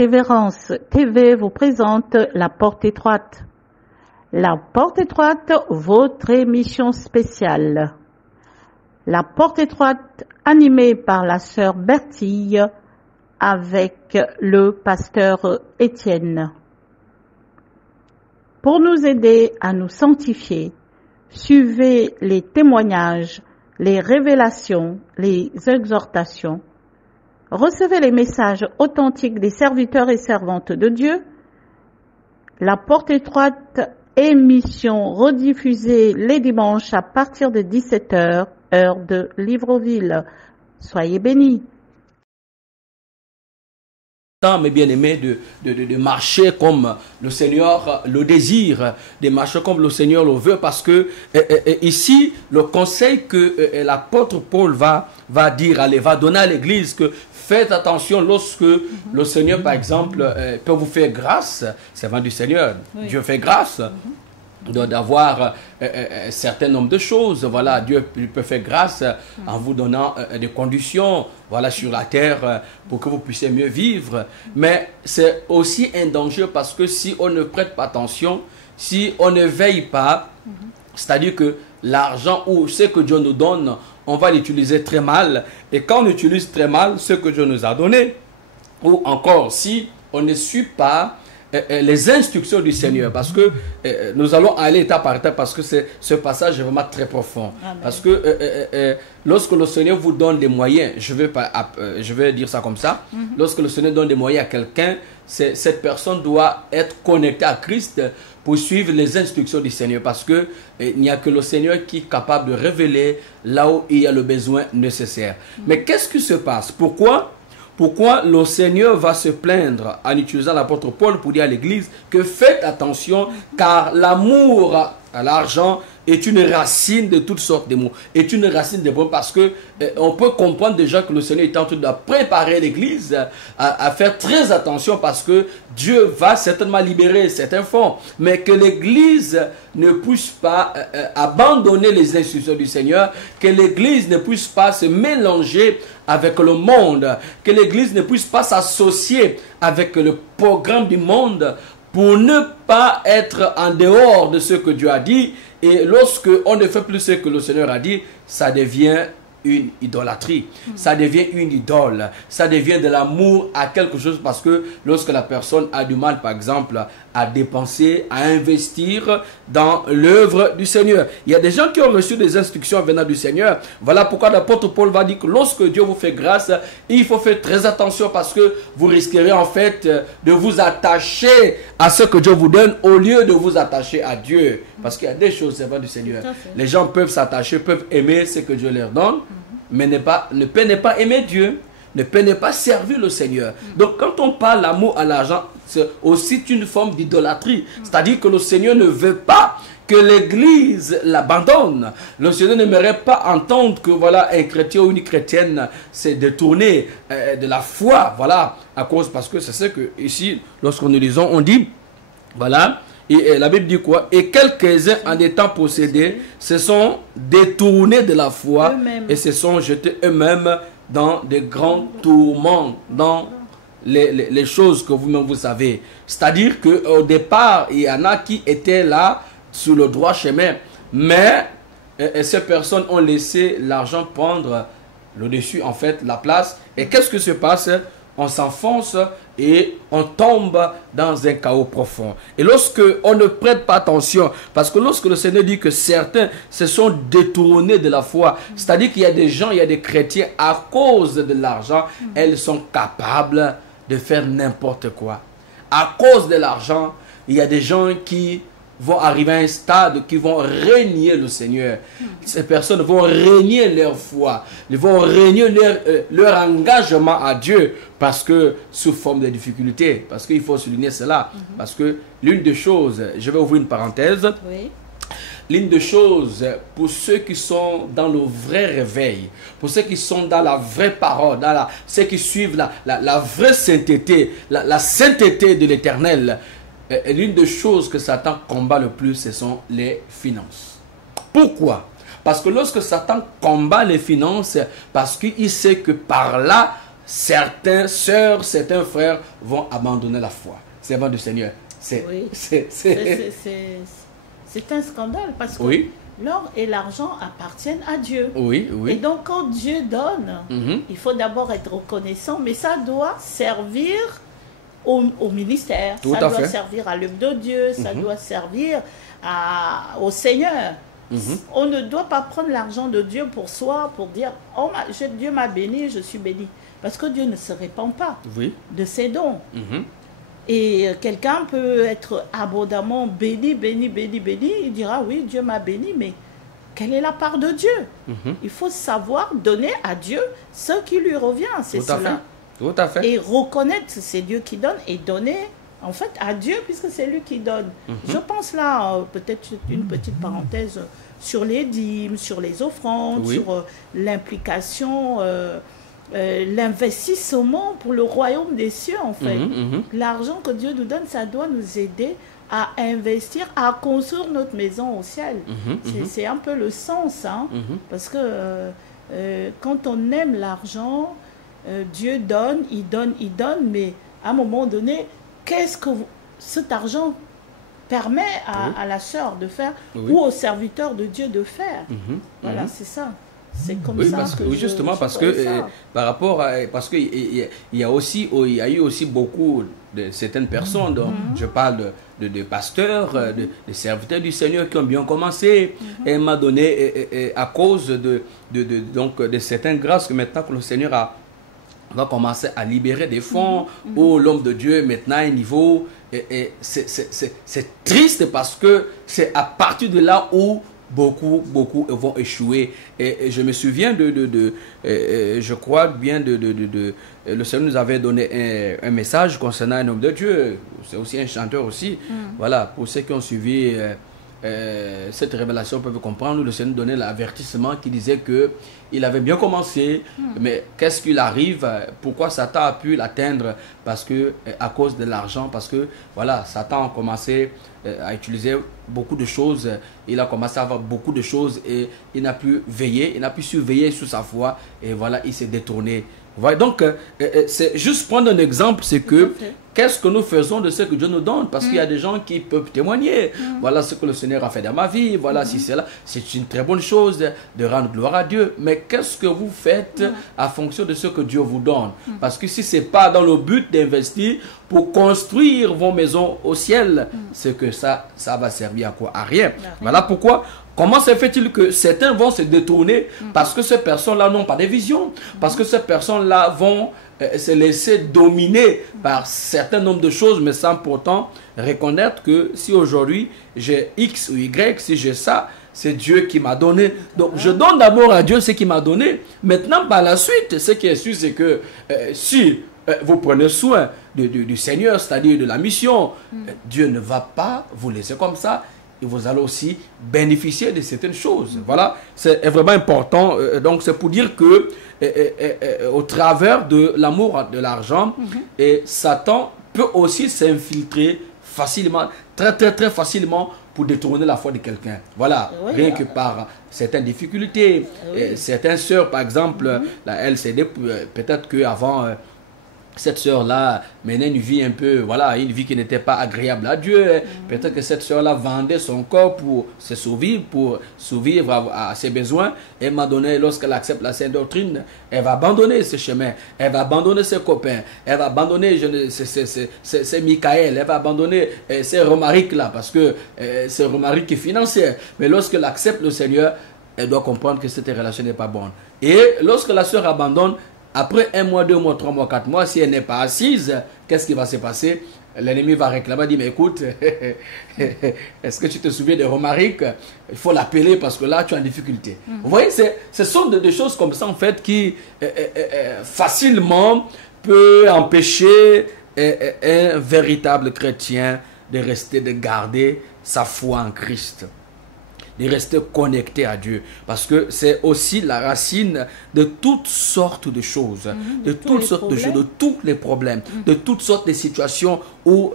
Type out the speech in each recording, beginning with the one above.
Persévérance TV vous présente La Porte Étroite. La Porte Étroite, votre émission spéciale. La Porte Étroite, animée par la sœur Bertille avec le pasteur Étienne. Pour nous aider à nous sanctifier, suivez les témoignages, les révélations, les exhortations. Recevez les messages authentiques des serviteurs et servantes de Dieu. La Porte Étroite, émission rediffusée les dimanches à partir de 17h, heure de Libreville. Soyez bénis. Mes bien-aimés, de marcher comme le Seigneur le désire, de marcher comme le Seigneur le veut, parce que ici, le conseil que l'apôtre Paul va dire, va donner à l'Église, que faites attention lorsque le Seigneur, par exemple, peut vous faire grâce, c'est vraiment du Seigneur, oui. Dieu fait grâce. D'avoir un certain nombre de choses. Voilà, Dieu peut faire grâce en vous donnant des conditions, voilà, sur la terre pour que vous puissiez mieux vivre. Mais c'est aussi un danger parce que si on ne prête pas attention, si on ne veille pas, c'est-à-dire que l'argent ou ce que Dieu nous donne, on va l'utiliser très mal. Et quand on utilise très mal ce que Dieu nous a donné, ou encore si on ne suit pas les instructions du Seigneur, parce que nous allons aller étape par étape, parce que ce passage est vraiment très profond. Amen. Parce que lorsque le Seigneur vous donne des moyens, je vais dire ça comme ça, lorsque le Seigneur donne des moyens à quelqu'un, cette personne doit être connectée à Christ pour suivre les instructions du Seigneur, parce que il n'y a que le Seigneur qui est capable de révéler là où il y a le besoin nécessaire. Mais qu'est-ce qui se passe? Pourquoi le Seigneur va se plaindre en utilisant l'apôtre Paul pour dire à l'Église que faites attention, car l'amour à l'argent est une racine de toutes sortes de maux, est une racine de problèmes, parce que on peut comprendre déjà que le Seigneur est en train de préparer l'Église à faire très attention, parce que Dieu va certainement libérer certains fonds, mais que l'Église ne puisse pas abandonner les instructions du Seigneur, que l'Église ne puisse pas se mélanger avec le monde, que l'Église ne puisse pas s'associer avec le programme du monde pour ne pas être en dehors de ce que Dieu a dit. Et lorsque on ne fait plus ce que le Seigneur a dit, ça devient une idolâtrie, ça devient une idole, ça devient de l'amour à quelque chose, parce que lorsque la personne a du mal, par exemple, à dépenser, à investir dans l'œuvre du Seigneur. Il y a des gens qui ont reçu des instructions venant du Seigneur. Voilà pourquoi l'apôtre Paul va dire que lorsque Dieu vous fait grâce, il faut faire très attention, parce que vous risquerez en fait de vous attacher à ce que Dieu vous donne au lieu de vous attacher à Dieu. Parce qu'il y a des choses, c'est vrai, du Seigneur. Les gens peuvent s'attacher, peuvent aimer ce que Dieu leur donne, mais ne pas aimer Dieu, ne peut ne pas servir le Seigneur. Donc quand on parle l'amour à l'argent, c'est aussi une forme d'idolâtrie. C'est-à-dire que le Seigneur ne veut pas que l'Église l'abandonne. Le Seigneur n'aimerait pas entendre que voilà, un chrétien ou une chrétienne s'est détourné de la foi, voilà, à cause, parce que c'est ce que ici, lorsque nous lisons, on dit, voilà. Et la Bible dit quoi? Et quelques-uns en étant possédés se sont détournés de la foi et se sont jetés eux-mêmes dans des grands tourments, dans les choses que vous-même vous savez. C'est-à-dire qu'au départ, il y en a qui étaient là sur le droit chemin, mais ces personnes ont laissé l'argent prendre le dessus, en fait, la place. Et qu'est-ce qui se passe? On s'enfonce et on tombe dans un chaos profond. Et lorsque on ne prête pas attention, parce que lorsque le Seigneur dit que certains se sont détournés de la foi, c'est-à-dire qu'il y a des gens, il y a des chrétiens, à cause de l'argent, elles sont capables de faire n'importe quoi. À cause de l'argent, il y a des gens qui vont arriver à un stade qui vont régner le Seigneur. Ces personnes vont régner leur foi, ils vont régner leur engagement à Dieu, parce que sous forme de difficultés, parce qu'il faut souligner cela, parce que l'une des choses, je vais ouvrir une parenthèse, l'une des choses pour ceux qui sont dans le vrai réveil, pour ceux qui sont dans la vraie parole, ceux qui suivent la vraie sainteté, la sainteté de l'Éternel, l'une des choses que Satan combat le plus, ce sont les finances. Pourquoi? Parce que lorsque Satan combat les finances, parce qu'il sait que par là, certains sœurs, certains frères vont abandonner la foi. Servant du Seigneur. C'est un scandale parce que oui. l'or et l'argent appartiennent à Dieu. Oui, oui. Et donc quand Dieu donne, il faut d'abord être reconnaissant, mais ça doit servir au ministère, tout ça doit servir à l'œuvre de Dieu, ça doit servir au Seigneur. On ne doit pas prendre l'argent de Dieu pour soi, pour dire oh, Dieu m'a béni, je suis béni. Parce que Dieu ne se répand pas de ses dons. Et quelqu'un peut être abondamment béni, béni, béni, béni. Il dira oui, Dieu m'a béni, mais quelle est la part de Dieu? Il faut savoir donner à Dieu ce qui lui revient, c'est cela. Tout à fait. Et reconnaître que c'est Dieu qui donne et donner en fait à Dieu puisque c'est lui qui donne. Je pense là, peut-être une petite parenthèse sur les dîmes, sur les offrandes, sur l'implication, l'investissement pour le royaume des cieux en fait. L'argent que Dieu nous donne, ça doit nous aider à investir, à construire notre maison au ciel. C'est un peu le sens, hein, parce que quand on aime l'argent, Dieu donne, il donne, il donne, mais à un moment donné, qu'est-ce que cet argent permet à la sœur de faire ou au serviteur de Dieu de faire? Voilà, c'est ça. C'est comme ça parce que justement parce que par rapport à parce que il y a eu aussi beaucoup de certaines personnes dont je parle de pasteurs, de serviteurs du Seigneur qui ont bien commencé et m'a donné à cause de certaines grâces que maintenant que le Seigneur va commencer à libérer des fonds où l'homme de Dieu maintenant à un niveau et c'est triste parce que c'est à partir de là où beaucoup vont échouer. Et je me souviens je crois bien le Seigneur nous avait donné un message concernant un homme de Dieu. C'est aussi un chanteur aussi. Voilà, pour ceux qui ont suivi cette révélation peuvent comprendre. Le Seigneur donnait l'avertissement qui disait que il avait bien commencé, mais qu'est-ce qu'il arrive? Pourquoi Satan a pu l'atteindre? Parce que à cause de l'argent, parce que voilà, Satan a commencé à utiliser beaucoup de choses, il a commencé à avoir beaucoup de choses et il n'a pu veiller, il n'a pu surveiller sur sa foi et voilà, il s'est détourné. Voilà, donc c'est juste prendre un exemple, c'est que qu'est-ce que nous faisons de ce que Dieu nous donne? Parce qu'il y a des gens qui peuvent témoigner. Voilà ce que le Seigneur a fait dans ma vie. Voilà, si c'est là, c'est une très bonne chose de rendre gloire à Dieu. Mais qu'est-ce que vous faites en fonction de ce que Dieu vous donne? Parce que si ce n'est pas dans le but d'investir pour construire vos maisons au ciel, c'est que ça va servir à quoi? À rien. Voilà pourquoi. Comment se fait-il que certains vont se détourner parce que ces personnes-là n'ont pas de vision, parce que ces personnes-là vont se laisser dominer par certain nombre de choses, mais sans pourtant reconnaître que si aujourd'hui j'ai X ou Y, si j'ai ça, c'est Dieu qui m'a donné. Donc je donne d'abord à Dieu ce qu'il m'a donné. Maintenant, par la suite, ce qui est sûr, c'est que si vous prenez soin du Seigneur, c'est-à-dire de la mission, Dieu ne va pas vous laisser comme ça. Et vous allez aussi bénéficier de certaines choses. Voilà, c'est vraiment important. Donc, c'est pour dire que au travers de l'amour de l'argent, Satan peut aussi s'infiltrer facilement, très, très, très facilement pour détourner la foi de quelqu'un. Voilà, rien que par certaines difficultés. Certaines sœurs, par exemple, la LCD, peut-être qu'avant... cette sœur-là menait une vie un peu, voilà, une vie qui n'était pas agréable à Dieu. Peut-être que cette sœur-là vendait son corps pour se survivre, pour survivre à ses besoins. Et m'a donné, lorsqu'elle accepte la sainte doctrine, elle va abandonner ce chemin. Elle va abandonner ses copains. Elle va abandonner c'est Michael. Elle va abandonner ces romariques-là parce que c'est romarique financière. Mais lorsqu'elle accepte le Seigneur, elle doit comprendre que cette relation n'est pas bonne. Et lorsque la sœur abandonne, après 1 mois, 2 mois, 3 mois, 4 mois, si elle n'est pas assise, qu'est-ce qui va se passer? L'ennemi va réclamer, dire, mais écoute, est-ce que tu te souviens de Romaric? Il faut l'appeler parce que là, tu es en difficulté. Vous voyez, ce sont des choses comme ça, en fait, qui facilement peut empêcher un véritable chrétien de rester, de garder sa foi en Christ, de rester connecté à Dieu, parce que c'est aussi la racine de toutes sortes de choses, de toutes sortes de choses, de tous les problèmes, de toutes sortes de situations où,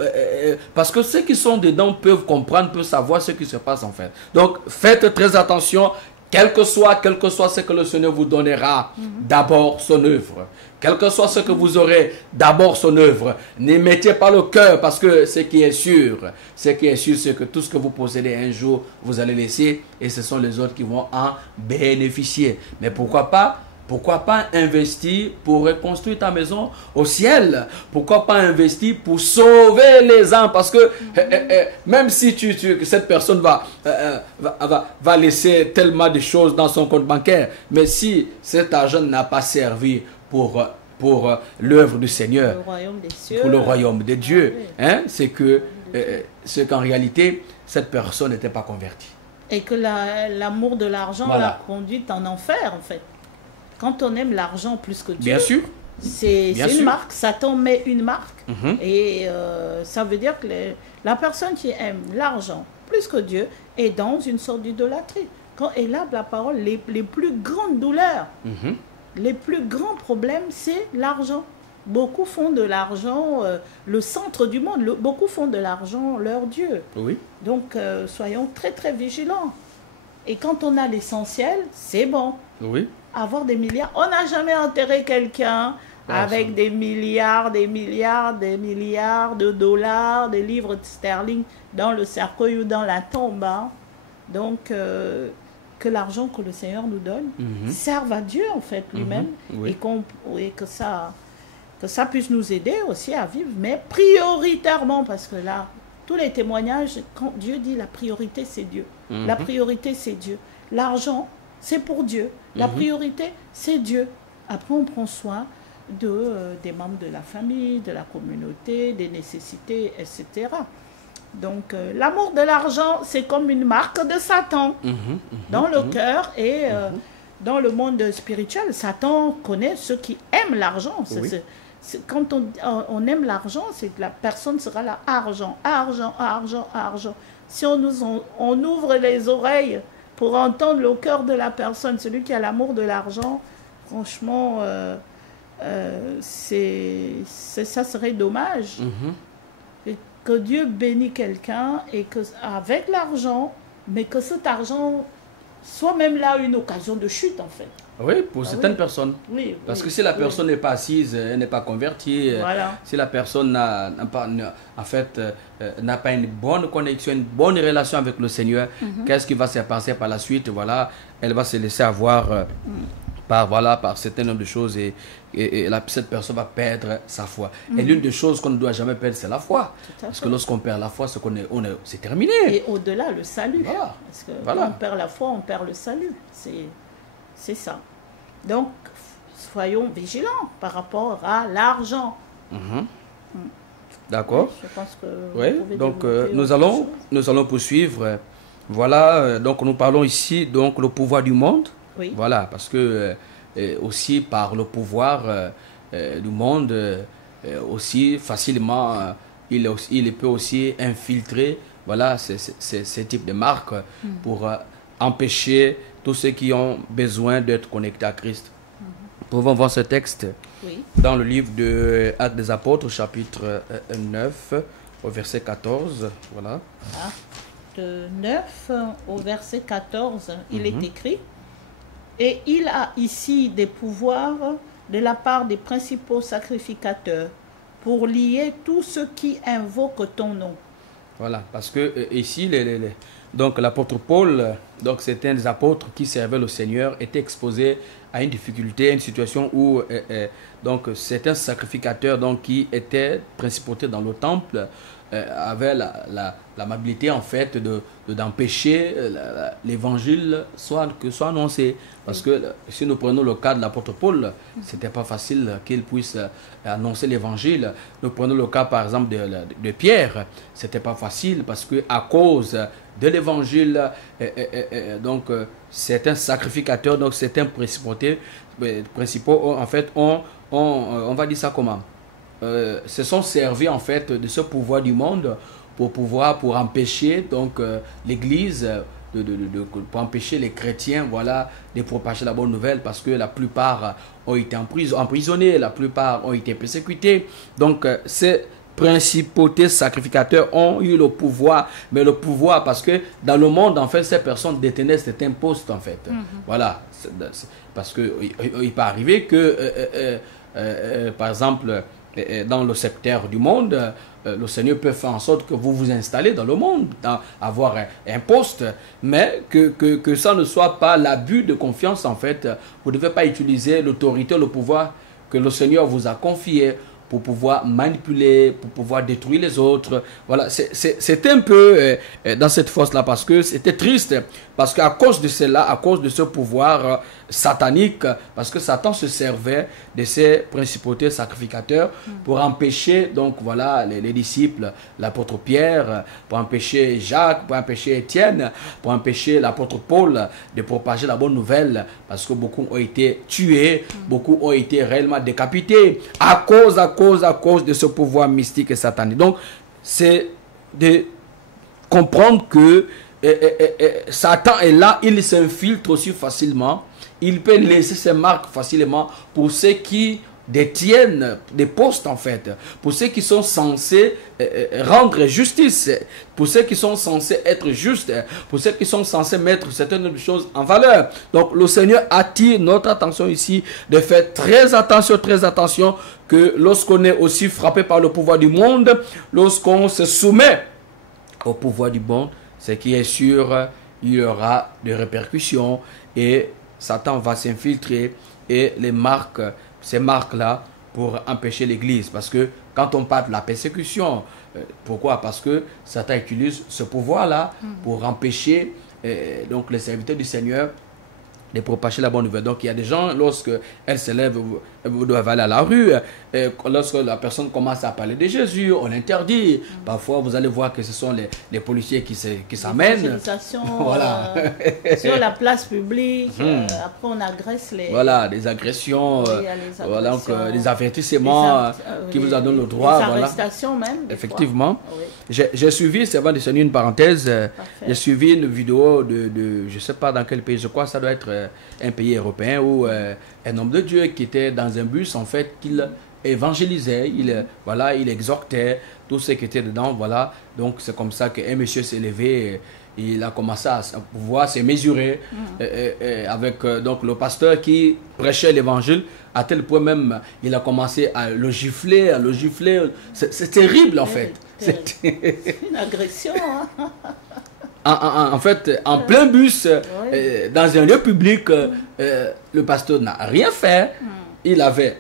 parce que ceux qui sont dedans peuvent comprendre, peuvent savoir ce qui se passe en fait. Donc faites très attention. quel que soit ce que le Seigneur vous donnera, d'abord son œuvre. Quel que soit ce que vous aurez, d'abord son œuvre. Ne mettez pas le cœur, parce que ce qui est sûr, c'est que tout ce que vous possédez un jour, vous allez laisser, et ce sont les autres qui vont en bénéficier. Mais pourquoi pas investir pour reconstruire ta maison au ciel? Pourquoi pas investir pour sauver les âmes? Parce que même si cette personne va laisser tellement de choses dans son compte bancaire, mais si cet argent n'a pas servi pour l'œuvre du Seigneur, Le royaume des cieux. pour le royaume de Dieu, Ah oui. c'est qu'en réalité, cette personne n'était pas convertie. Et que l'amour de l'argent Voilà. l'a conduite en enfer, en fait. Quand on aime l'argent plus que Dieu, Bien sûr. c'est Bien une sûr. marque. Satan met une marque. Mhm. Et ça veut dire que la personne qui aime l'argent plus que Dieu est dans une sorte d'idolâtrie. Et là, la parole, les plus grandes douleurs, Mhm. les plus grands problèmes, c'est l'argent. Beaucoup font de l'argent le centre du monde. Beaucoup font de l'argent leur Dieu. Oui. Donc, soyons très, très vigilants. Et quand on a l'essentiel, c'est bon. Oui. Avoir des milliards. On n'a jamais enterré quelqu'un avec des milliards de dollars, des livres sterling dans le cercueil ou dans la tombe. Hein. Donc, que l'argent que le Seigneur nous donne serve à Dieu, en fait, lui-même. Oui. Et que ça puisse nous aider aussi à vivre, mais prioritairement, parce que là, tous les témoignages, quand Dieu dit la priorité, c'est Dieu. La priorité, c'est Dieu. L'argent, c'est pour Dieu. La priorité, c'est Dieu. Après, on prend soin des membres de la famille, de la communauté, des nécessités, etc. Donc, l'amour de l'argent, c'est comme une marque de Satan dans le cœur et dans le monde spirituel. Satan connaît ceux qui aiment l'argent. Oui. Quand on aime l'argent, c'est que la personne sera là, argent, argent, argent, argent. Si on ouvre les oreilles pour entendre le cœur de la personne, celui qui a l'amour de l'argent, franchement, ça serait dommage. Et que Dieu bénisse quelqu'un et que avec l'argent, mais que cet argent soit même là une occasion de chute, en fait. Oui, pour certaines personnes. Oui, Parce oui, que si la oui. personne n'est pas assise, elle n'est pas convertie, Voilà. si la personne n'a pas une bonne connexion, une bonne relation avec le Seigneur, qu'est-ce qui va se passer par la suite? Voilà, elle va se laisser avoir par certains nombre de choses et cette personne va perdre sa foi. Et l'une des choses qu'on ne doit jamais perdre, c'est la foi. Tout à Parce fait. que lorsqu'on perd la foi, c'est terminé. Et au-delà, le salut. Voilà. Parce que Voilà. quand on perd la foi, on perd le salut. C'est ça. Donc, soyons vigilants par rapport à l'argent. D'accord. Je pense que vous Oui, pouvez donc développer nous autre allons chose. poursuivre. Voilà, donc nous parlons ici donc le pouvoir du monde. Oui. Voilà, parce que aussi par le pouvoir du monde, aussi facilement, il peut aussi infiltrer voilà, ces types de marques pour empêcher tous ceux qui ont besoin d'être connectés à Christ. Nous pouvons voir ce texte Oui. dans le livre de Actes des Apôtres, chapitre 9, au verset 14. Voilà. De 9 au verset 14, il est écrit: et il a ici des pouvoirs de la part des principaux sacrificateurs pour lier tous ceux qui invoquent ton nom. Voilà, parce que ici, donc l'apôtre Paul, donc c'était un des apôtres qui servait le Seigneur, était exposé à une difficulté, à une situation où donc certains sacrificateurs donc qui étaient principautés dans le temple avaient l'amabilité en fait d'empêcher l'évangile soit annoncé. Parce que si nous prenons le cas de l'apôtre Paul, c'était pas facile qu'il puisse annoncer l'évangile. Nous prenons le cas par exemple de Pierre, c'était pas facile parce que à cause de l'évangile, donc certains sacrificateurs, donc certains principaux en fait on va dire ça comment, se sont servis en fait de ce pouvoir du monde pour empêcher donc l'Église pour empêcher les chrétiens voilà de propager la bonne nouvelle, parce que la plupart ont été emprisonnés, la plupart ont été persécutés. Donc c'est principautés sacrificateurs ont eu le pouvoir, mais le pouvoir parce que dans le monde, en fait, ces personnes détenaient certains postes, en fait. Voilà. Parce qu'il peut arriver que, par exemple, dans le secteur du monde, le Seigneur peut faire en sorte que vous vous installez dans le monde, avoir un poste, mais que ça ne soit pas l'abus de confiance, en fait. Vous ne devez pas utiliser l'autorité, le pouvoir que le Seigneur vous a confié pour pouvoir manipuler, pour pouvoir détruire les autres. Voilà, c'était un peu dans cette force-là parce que c'était triste, parce qu'à cause de cela, à cause de ce pouvoir satanique, parce que Satan se servait de ces principautés sacrificateurs pour empêcher, donc voilà, les disciples, l'apôtre Pierre, pour empêcher Jacques, pour empêcher Étienne, pour empêcher l'apôtre Paul de propager la bonne nouvelle, parce que beaucoup ont été tués, beaucoup ont été réellement décapités à cause de ce pouvoir mystique et satanique. Donc, c'est de comprendre que Satan est là, il s'infiltre aussi facilement, il peut laisser ses marques facilement pour ceux qui détiennent des postes, en fait, pour ceux qui sont censés rendre justice, pour ceux qui sont censés être justes, pour ceux qui sont censés mettre certaines choses en valeur. Donc le Seigneur attire notre attention ici de faire très attention que lorsqu'on est aussi frappé par le pouvoir du monde, lorsqu'on se soumet au pouvoir du monde, ce qui est sûr, il y aura des répercussions et Satan va s'infiltrer et ces marques-là pour empêcher l'Église. Parce que quand on parle de la persécution, pourquoi? Parce que Satan utilise ce pouvoir-là pour empêcher donc les serviteurs du Seigneur de propager la bonne nouvelle. Donc il y a des gens, lorsqu'elles se lèvent, doivent aller à la rue, lorsque la personne commence à parler de Jésus, on l'interdit. Parfois vous allez voir que ce sont les policiers qui s'amènent. Voilà. Sur la place publique, après on agresse les... Voilà, des agressions, voilà, donc, des avertissements qui vous en donnent le droit. Des arrestations même. Effectivement. Oui. J'ai suivi, c'est avant de sonner une parenthèse, j'ai suivi une vidéo de je ne sais pas dans quel pays, je crois que ça doit être un pays européen où un homme de Dieu qui était dans un bus, en fait, qu'il évangélisait, il exhortait tous ceux qui étaient dedans, voilà. Donc c'est comme ça qu'un monsieur s'est levé, il a commencé à pouvoir se mesurer avec donc le pasteur qui prêchait l'évangile, à tel point même il a commencé à le gifler, c'est terrible en fait. C'est une agression, hein. En fait, en plein bus, dans un lieu public, le pasteur n'a rien fait. Il avait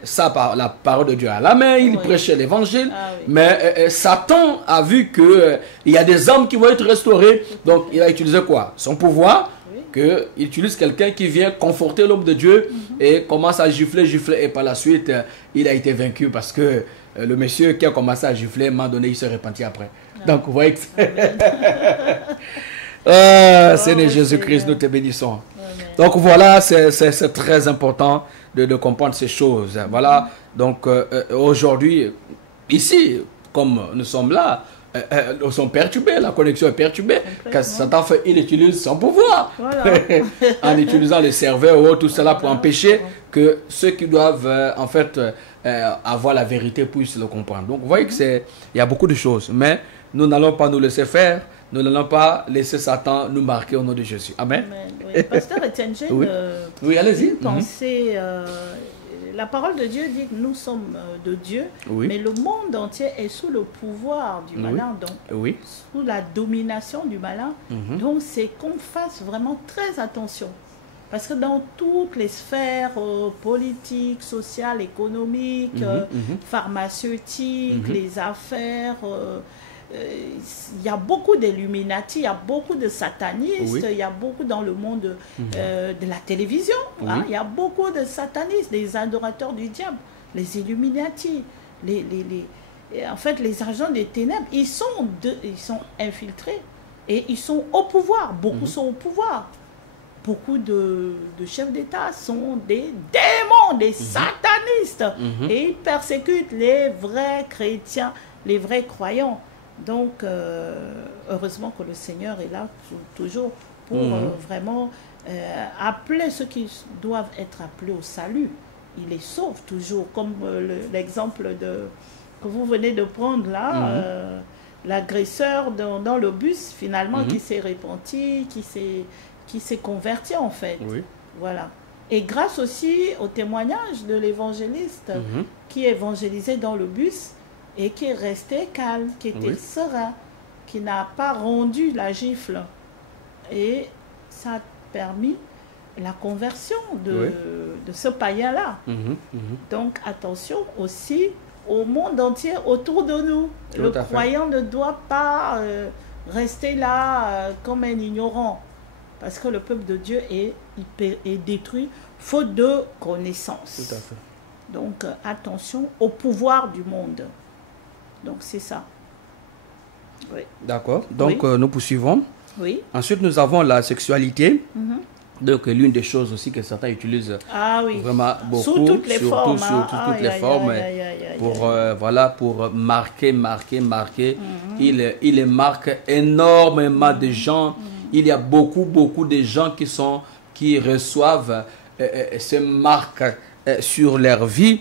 la parole de Dieu à la main, il prêchait l'évangile. Mais Satan a vu qu'il y a des hommes qui vont être restaurés. Donc, il a utilisé quoi? Son pouvoir. Il utilise quelqu'un qui vient conforter l'homme de Dieu et commence à gifler. Et par la suite, il a été vaincu parce que le monsieur qui a commencé à gifler, à un moment donné, il se repentit après. Donc, vous voyez que Seigneur Jésus-Christ, nous te bénissons. Donc voilà, c'est très important de comprendre ces choses. Voilà, donc aujourd'hui, ici, comme nous sommes là, nous sommes perturbés, la connexion est perturbée. Satan fait, il utilise son pouvoir en utilisant les serveurs ou tout cela pour empêcher que ceux qui doivent en fait avoir la vérité puissent le comprendre. Donc vous voyez qu'il y a beaucoup de choses, mais nous n'allons pas nous laisser faire. Nous n'allons pas laisser Satan nous marquer au nom de Jésus. Amen. Oui. Pasteur Étienne, oui, allez-y. Pensez, la parole de Dieu dit que nous sommes de Dieu, mais le monde entier est sous le pouvoir du malin, donc sous la domination du malin. Donc c'est qu'on fasse vraiment très attention. Parce que dans toutes les sphères politiques, sociales, économiques, pharmaceutiques, les affaires... il y a beaucoup d'illuminati, il y a beaucoup de satanistes, il y a beaucoup dans le monde de la télévision, il y a beaucoup de satanistes, des adorateurs du diable, les illuminati, en fait les agents des ténèbres, ils sont infiltrés et ils sont au pouvoir, beaucoup sont au pouvoir. Beaucoup de chefs d'État sont des démons, des satanistes et ils persécutent les vrais chrétiens, les vrais croyants. Donc, heureusement que le Seigneur est là toujours pour vraiment appeler ceux qui doivent être appelés au salut. Il les sauve toujours, comme l'exemple de que vous venez de prendre là, l'agresseur dans le bus, finalement, qui s'est repenti, qui s'est converti en fait. Oui. Voilà. Et grâce aussi au témoignage de l'évangéliste qui évangélisait dans le bus et qui est resté calme, qui était serein, qui n'a pas rendu la gifle. Et ça a permis la conversion de ce païen-là. Donc attention aussi au monde entier autour de nous. Le croyant ne doit pas rester là comme un ignorant. Parce que le peuple de Dieu est détruit faute de connaissance. Tout à fait. Donc attention au pouvoir du monde. Donc c'est ça. Oui. D'accord. Donc nous poursuivons. Oui. Ensuite nous avons la sexualité. Donc l'une des choses aussi que certains utilisent vraiment beaucoup. Sous toutes les formes. Surtout toutes les formes. Pour marquer. Il marque énormément de gens. Il y a beaucoup de gens qui reçoivent ces marques sur leur vie,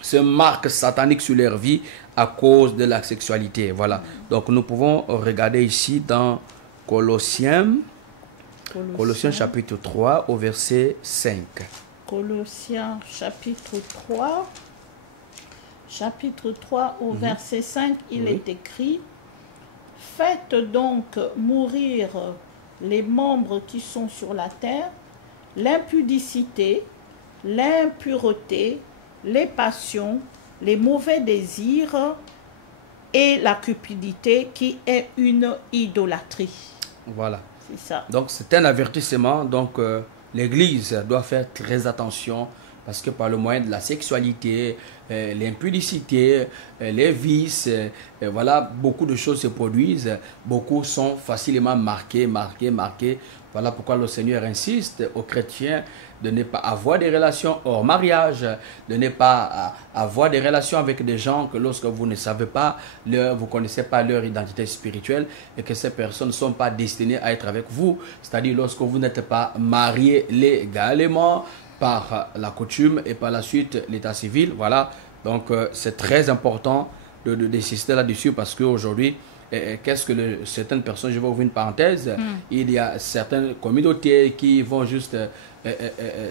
ces marques sataniques sur leur vie à cause de la sexualité. Voilà. Donc nous pouvons regarder ici dans Colossiens chapitre 3 au verset 5. Colossiens chapitre 3 au verset 5, il est écrit: faites donc mourir les membres qui sont sur la terre, l'impudicité, l'impureté, les passions, les mauvais désirs et la cupidité qui est une idolâtrie. Voilà. C'est ça. Donc c'est un avertissement. Donc l'Église doit faire très attention parce que par le moyen de la sexualité, l'impudicité, les vices, voilà, beaucoup de choses se produisent. Beaucoup sont facilement marqués. Voilà pourquoi le Seigneur insiste aux chrétiens de ne pas avoir des relations hors mariage, de ne pas avoir des relations avec des gens que lorsque vous ne savez pas, vous ne connaissez pas leur identité spirituelle et que ces personnes ne sont pas destinées à être avec vous. C'est-à-dire lorsque vous n'êtes pas marié légalement par la coutume et par la suite l'état civil. Voilà, donc c'est très important d'insister là-dessus parce qu'aujourd'hui, qu'est-ce que certaines personnes, je vais ouvrir une parenthèse, il y a certaines communautés qui vont juste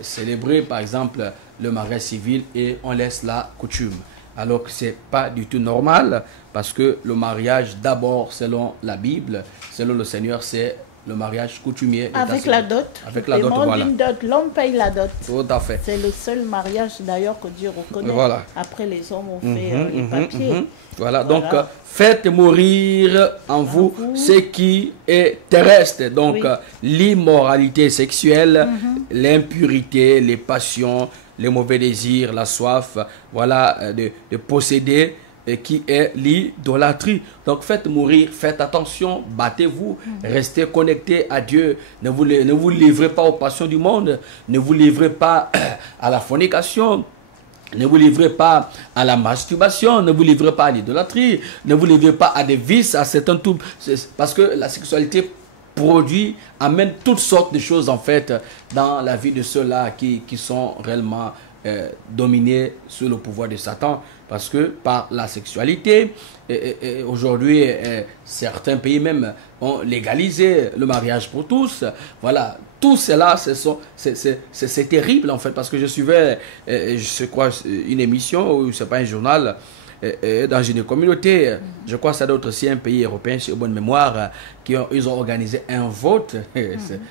célébrer par exemple le mariage civil et on laisse la coutume. Alors que ce n'est pas du tout normal parce que le mariage d'abord selon la Bible, selon le Seigneur, c'est le mariage coutumier. Avec la dot. Avec la dot, voilà. L'homme paye la dot. Tout à fait. C'est le seul mariage d'ailleurs que Dieu reconnaît. Voilà. Après les hommes ont fait les papiers. Voilà, donc faites mourir en vous ce qui est terrestre. Donc l'immoralité sexuelle, l'impurité, les passions, les mauvais désirs, la soif, voilà, de posséder, qui est l'idolâtrie. Donc faites mourir, faites attention, battez-vous, restez connectés à Dieu. Ne vous livrez pas aux passions du monde, ne vous livrez pas à la fornication, ne vous livrez pas à la masturbation, ne vous livrez pas à l'idolâtrie, ne vous livrez pas à des vices, à certains tout, parce que la sexualité amène toutes sortes de choses en fait dans la vie de ceux-là qui sont réellement dominés sous le pouvoir de Satan, parce que par la sexualité, aujourd'hui certains pays même ont légalisé le mariage pour tous. Voilà, tout cela c'est terrible en fait, parce que je suivais je crois une émission, ou c'est pas un journal, dans une communauté, je crois que ça doit être aussi un pays européen, c'est bonne mémoire, ils ont organisé un vote,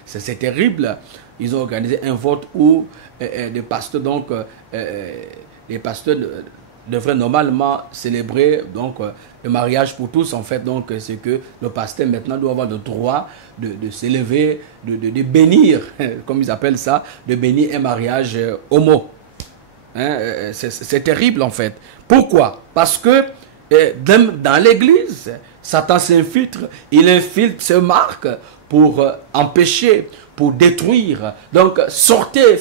c'est terrible, ils ont organisé un vote où des pasteurs, donc les pasteurs devraient normalement célébrer donc le mariage pour tous en fait, donc c'est que le pasteur maintenant doit avoir le droit de s'élever, de bénir, comme ils appellent ça, de bénir un mariage homo. Hein, c'est terrible en fait. Pourquoi? Parce que dans l'église, Satan s'infiltre, il infiltre ses marques pour empêcher, pour détruire. Donc sortez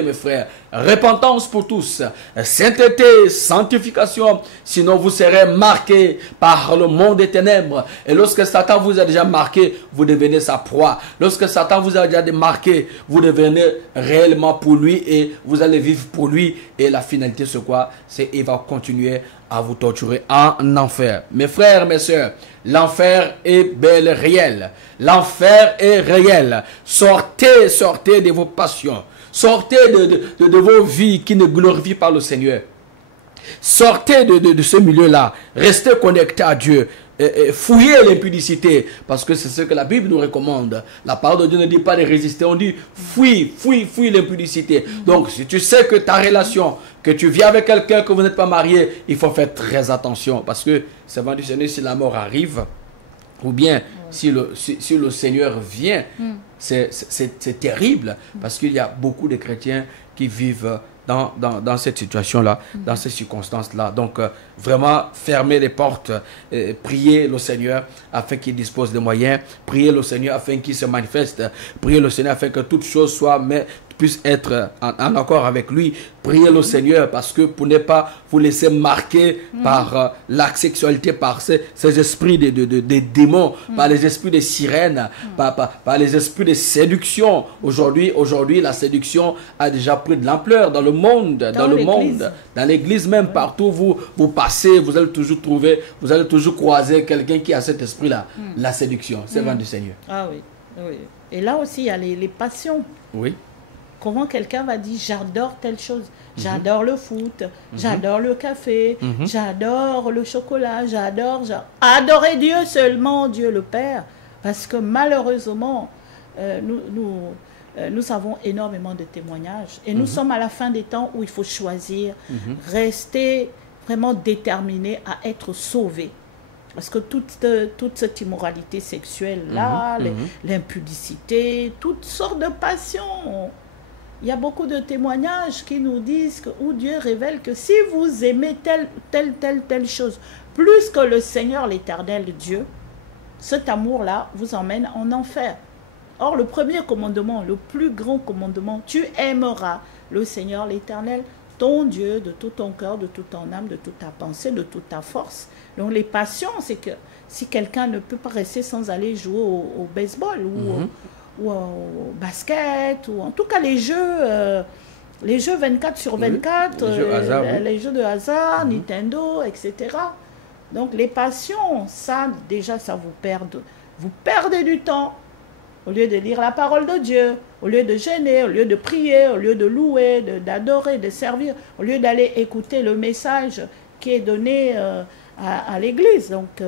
mes frères, repentance pour tous, sainteté, sanctification, sinon vous serez marqués par le monde des ténèbres. Et lorsque Satan vous a déjà marqué, vous devenez sa proie. Lorsque Satan vous a déjà marqué, vous devenez réellement pour lui et vous allez vivre pour lui. Et la finalité c'est quoi? C'est qu'il va continuer à vous torturer en enfer. Mes frères, mes sœurs, l'enfer est bel et réel. L'enfer est réel. Sortez, sortez de vos passions. Sortez de vos vies qui ne glorifient pas le Seigneur. Sortez de ce milieu-là. Restez connectés à Dieu. Fouillez l'impudicité, parce que c'est ce que la Bible nous recommande. La parole de Dieu ne dit pas de résister, on dit fouille l'impudicité. Donc si tu sais que ta relation, que tu vis avec quelqu'un, que vous n'êtes pas marié, il faut faire très attention, parce que c'est vendu Seigneur, si la mort arrive, ou bien si le Seigneur vient, c'est terrible, parce qu'il y a beaucoup de chrétiens qui vivent dans cette situation-là, dans ces circonstances-là. Donc, vraiment, fermer les portes, prier le Seigneur afin qu'il dispose des moyens, prier le Seigneur afin qu'il se manifeste, prier le Seigneur afin que toutes choses puissent être en accord avec lui. Priez le Seigneur parce que pour ne pas vous laisser marquer par la sexualité, par ces esprits de démons, par les esprits de sirènes, par les esprits de séduction. Aujourd'hui, la séduction a déjà pris de l'ampleur dans le monde, dans l'église même, partout vous passez, vous allez toujours trouver, vous allez toujours croiser quelqu'un qui a cet esprit-là, la séduction. C'est vent du Seigneur. Ah oui, oui. Et là aussi, il y a les passions. Oui. Comment quelqu'un va dire j'adore telle chose, j'adore le foot, j'adore le café, j'adore le chocolat, adorer Dieu seulement, Dieu le Père, parce que malheureusement nous avons énormément de témoignages et nous sommes à la fin des temps où il faut choisir, rester vraiment déterminé à être sauvé. Parce que toute cette immoralité sexuelle là, l'impudicité, toutes sortes de passions. Il y a beaucoup de témoignages qui nous disent où Dieu révèle que si vous aimez telle chose, plus que le Seigneur l'Éternel Dieu, cet amour-là vous emmène en enfer. Or, le premier commandement, le plus grand commandement, tu aimeras le Seigneur l'Éternel, ton Dieu, de tout ton cœur, de toute ton âme, de toute ta pensée, de toute ta force. Donc, les passions, c'est que si quelqu'un ne peut pas rester sans aller jouer au baseball ou au basket, ou en tout cas les jeux 24 sur 24, les jeux de hasard, Nintendo, etc. Donc les passions, ça déjà, ça vous perdez du temps. Au lieu de lire la parole de Dieu, au lieu de jeûner, au lieu de prier, au lieu de louer, d'adorer, de servir, au lieu d'aller écouter le message qui est donné à l'église. Donc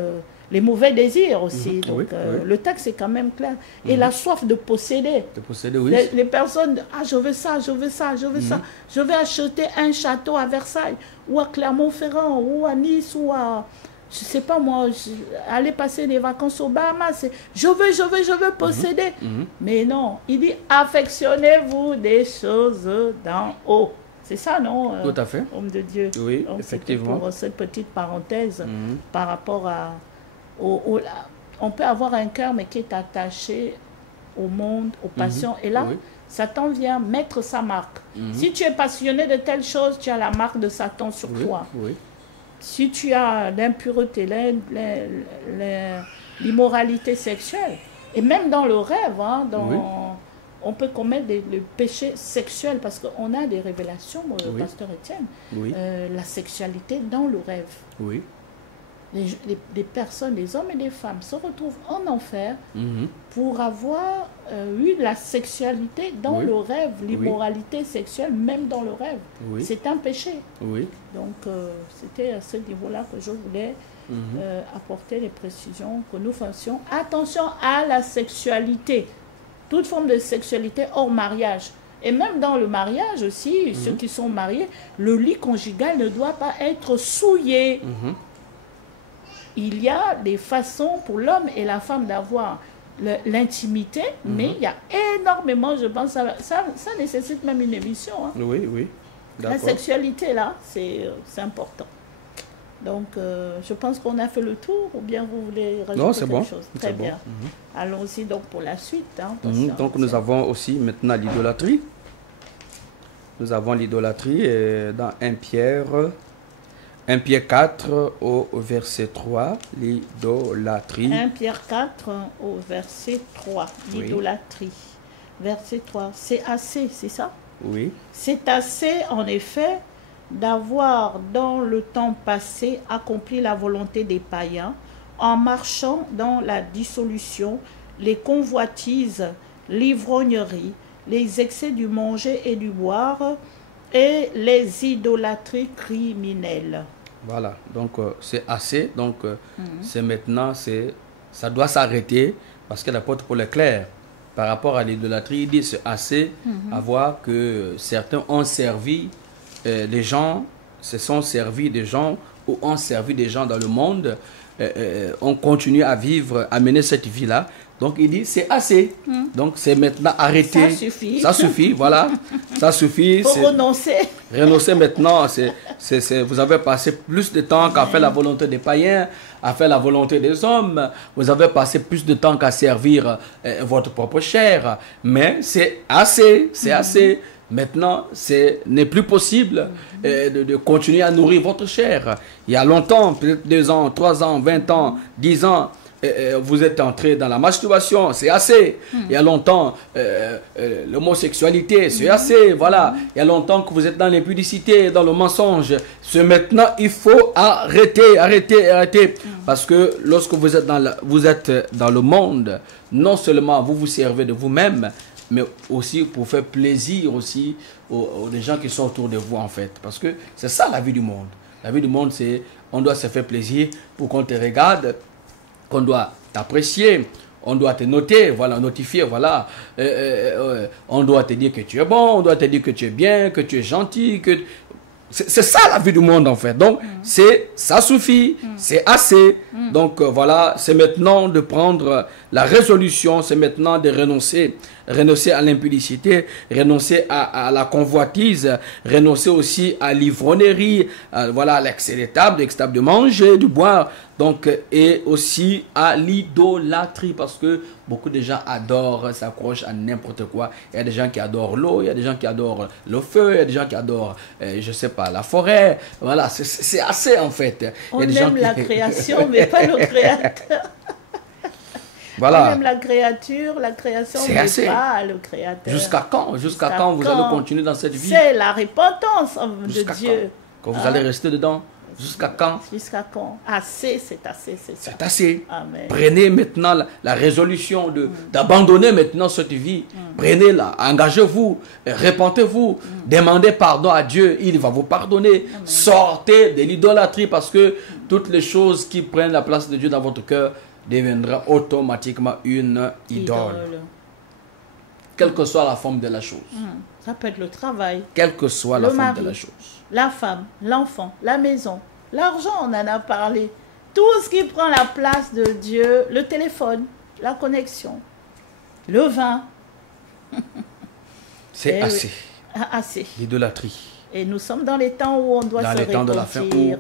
les mauvais désirs aussi. Donc, le texte est quand même clair. Et la soif de posséder. De posséder, oui. Les personnes, je veux ça, je veux ça, je veux ça. Je vais acheter un château à Versailles, ou à Clermont-Ferrand, ou à Nice, ou à, je sais pas moi, aller passer des vacances aux Bahamas. Je veux posséder. Mais non, il dit, affectionnez-vous des choses d'en haut. C'est ça, non? Tout à fait. Homme de Dieu. Oui, donc, effectivement. Pour cette petite parenthèse par rapport à... on peut avoir un cœur mais qui est attaché au monde, aux passions, et là Satan vient mettre sa marque. Si tu es passionné de telle chose, tu as la marque de Satan sur toi. Si tu as l'impureté, l'immoralité sexuelle, et même dans le rêve, on peut commettre le péché sexuel, parce qu'on a des révélations, pasteur Étienne, la sexualité dans le rêve. Les personnes, les hommes et les femmes se retrouvent en enfer pour avoir eu la sexualité dans le rêve, l'immoralité sexuelle même dans le rêve. C'est un péché. Donc c'était à ce niveau-là que je voulais apporter les précisions, que nous fassions attention à la sexualité, toute forme de sexualité hors mariage. Et même dans le mariage aussi, ceux qui sont mariés, le lit conjugal ne doit pas être souillé. Il y a des façons pour l'homme et la femme d'avoir l'intimité, mais il y a énormément, je pense, ça nécessite même une émission. La sexualité, là, c'est important. Donc, je pense qu'on a fait le tour, ou bien vous voulez rajouter quelque chose? Très bien. Allons-y donc pour la suite. Donc, nous avons aussi maintenant l'idolâtrie. Nous avons l'idolâtrie dans 1 Pierre 4 au verset 3, l'idolâtrie. 1 Pierre 4 au verset 3, l'idolâtrie. Verset 3, c'est assez, c'est ça? Oui. C'est assez, en effet, d'avoir dans le temps passé accompli la volonté des païens en marchant dans la dissolution, les convoitises, l'ivrognerie, les excès du manger et du boire et les idolâtries criminelles. Voilà, donc c'est assez. Donc c'est maintenant, ça doit s'arrêter parce que l'apôtre Paul est clair. Par rapport à l'idolâtrie, il dit c'est assez à voir que certains ont servi des gens, se sont servis des gens ou ont servi des gens dans le monde, on continue à vivre, à mener cette vie-là. Donc il dit c'est assez. Donc c'est maintenant arrêté. Ça suffit. Ça suffit, voilà. Ça suffit. Il faut renoncer. Renoncer maintenant, vous avez passé plus de temps qu'à faire la volonté des païens, à faire la volonté des hommes. Vous avez passé plus de temps qu'à servir votre propre chair. Mais c'est assez, c'est assez. Maintenant, ce n'est plus possible de continuer à nourrir votre chair. Il y a longtemps, peut-être 2 ans, 3 ans, 20 ans, 10 ans, vous êtes entré dans la masturbation, c'est assez. Il y a longtemps, l'homosexualité, c'est assez. Voilà. Il y a longtemps que vous êtes dans l'impudicité, dans le mensonge. Maintenant, il faut arrêter, arrêter, arrêter. Parce que lorsque vous êtes dans le monde, non seulement vous vous servez de vous-même, mais aussi pour faire plaisir aussi aux gens qui sont autour de vous en fait. Parce que c'est ça la vie du monde. La vie du monde, c'est on doit se faire plaisir pour qu'on te regarde, qu'on doit t'apprécier, on doit te noter, voilà, notifier, voilà. On doit te dire que tu es bon, on doit te dire que tu es bien, que tu es gentil, que... C'est ça la vie du monde en fait. Donc ça suffit, c'est assez. Donc voilà, c'est maintenant de prendre la résolution, c'est maintenant de renoncer à l'impudicité, renoncer à la convoitise, renoncer aussi à l'ivrognerie, voilà, à l'excès des tables, de manger, de boire. Donc, et aussi à l'idolâtrie, parce que beaucoup de gens adorent, s'accrochent à n'importe quoi. Il y a des gens qui adorent l'eau, il y a des gens qui adorent le feu, il y a des gens qui adorent, je sais pas, la forêt. Voilà, c'est assez en fait. On aime la création, mais pas le créateur. Voilà. On aime la créature, la création, mais pas le créateur. Jusqu'à quand? Jusqu'à quand vous allez continuer dans cette vie? C'est la repentance de Dieu. Quand vous allez rester dedans? Jusqu'à quand? Jusqu'à quand? Assez, c'est assez, c'est ça. C'est assez. Amen. Prenez maintenant la résolution d'abandonner maintenant cette vie. Prenez-la, engagez-vous, repentez-vous, demandez pardon à Dieu, il va vous pardonner. Amen. Sortez de l'idolâtrie parce que toutes les choses qui prennent la place de Dieu dans votre cœur deviendra automatiquement une idole. Quelle que soit la forme de la chose. Ça peut être le travail. Quelle que soit la forme de la chose. La femme, l'enfant, la maison, l'argent, on en a parlé. Tout ce qui prend la place de Dieu, le téléphone, la connexion, le vin. C'est assez. Oui. Assez. L'idolâtrie. Et nous sommes dans les temps où on doit se repentir. Dans les temps de la fin où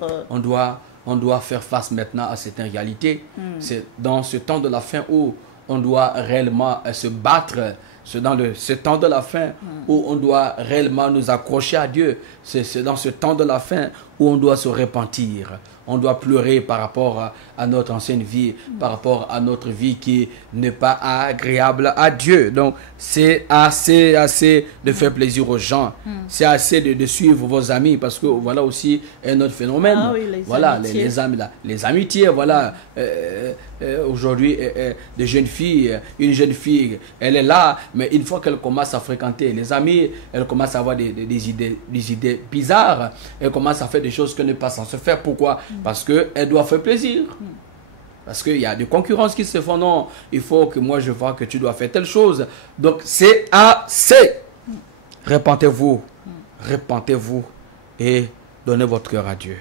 on doit faire face maintenant à cette réalité. C'est dans ce temps de la fin où on doit réellement se battre. C'est dans ce temps de la fin où on doit réellement nous accrocher à Dieu. C'est dans ce temps de la fin où on doit se repentir. On doit pleurer par rapport à notre ancienne vie, par rapport à notre vie qui n'est pas agréable à Dieu. Donc, c'est assez de faire plaisir aux gens. C'est assez de suivre vos amis parce que voilà aussi un autre phénomène. Ah oui, les amitiés, voilà. Aujourd'hui, une jeune fille, elle est là, mais une fois qu'elle commence à fréquenter les amis, elle commence à avoir des idées bizarres, elle commence à faire des choses qu'elle n'est pas censée faire. Pourquoi? Parce qu'elle doit faire plaisir. Parce qu'il y a des concurrences qui se font. Non, il faut que moi je vois que tu dois faire telle chose. Donc c'est assez. Repentez-vous. Repentez-vous et donnez votre cœur à Dieu.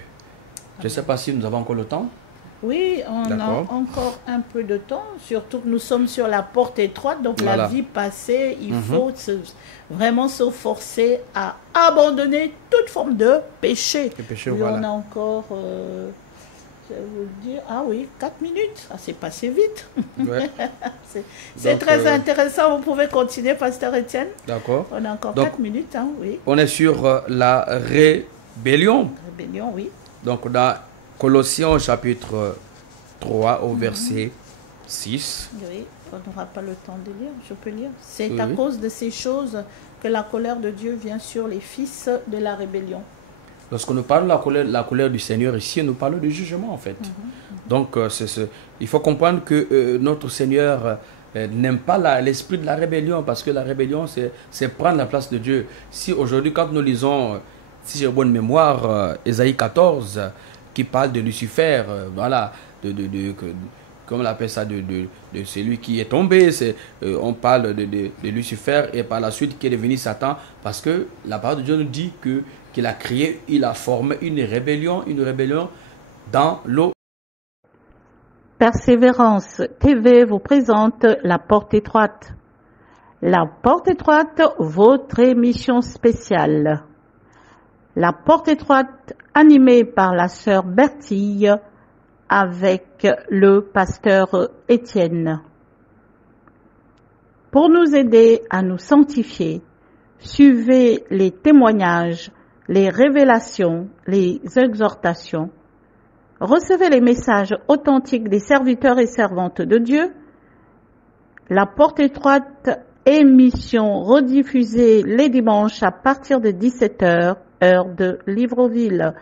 Je ne sais pas si nous avons encore le temps. Oui, on a encore un peu de temps, surtout que nous sommes sur la porte étroite, donc voilà. La vie passée, il faut vraiment se forcer à abandonner toute forme de péché. Oui, voilà. On a encore, je vais vous le dire, 4 minutes, c'est passé vite. Ouais. c'est très intéressant, vous pouvez continuer, Pasteur Étienne. D'accord. On a encore 4 minutes, oui. On est sur la rébellion. Rébellion, oui. Donc dans Colossiens chapitre 3 au verset 6. Oui, on n'aura pas le temps de lire, je peux lire. C'est à cause de ces choses que la colère de Dieu vient sur les fils de la rébellion. Lorsqu'on nous parle de la colère du Seigneur ici, nous parlons du jugement en fait. Donc, il faut comprendre que notre Seigneur n'aime pas l'esprit de la rébellion, parce que la rébellion, c'est prendre la place de Dieu. Si aujourd'hui, quand nous lisons, si j'ai bonne mémoire, Ésaïe 14, qui parle de Lucifer, voilà, comment on appelle ça, de celui qui est tombé, on parle de Lucifer, et par la suite qui est devenu Satan, parce que la parole de Dieu nous dit qu'il a créé, il a formé une rébellion dans l'eau. Persévérance TV vous présente La Porte Étroite. La Porte Étroite, votre émission spéciale. La Porte Étroite, animée par la sœur Bertille avec le pasteur Étienne. Pour nous aider à nous sanctifier, suivez les témoignages, les révélations, les exhortations. Recevez les messages authentiques des serviteurs et servantes de Dieu. La Porte Étroite, émission rediffusée les dimanches à partir de 17h, heure de Libreville.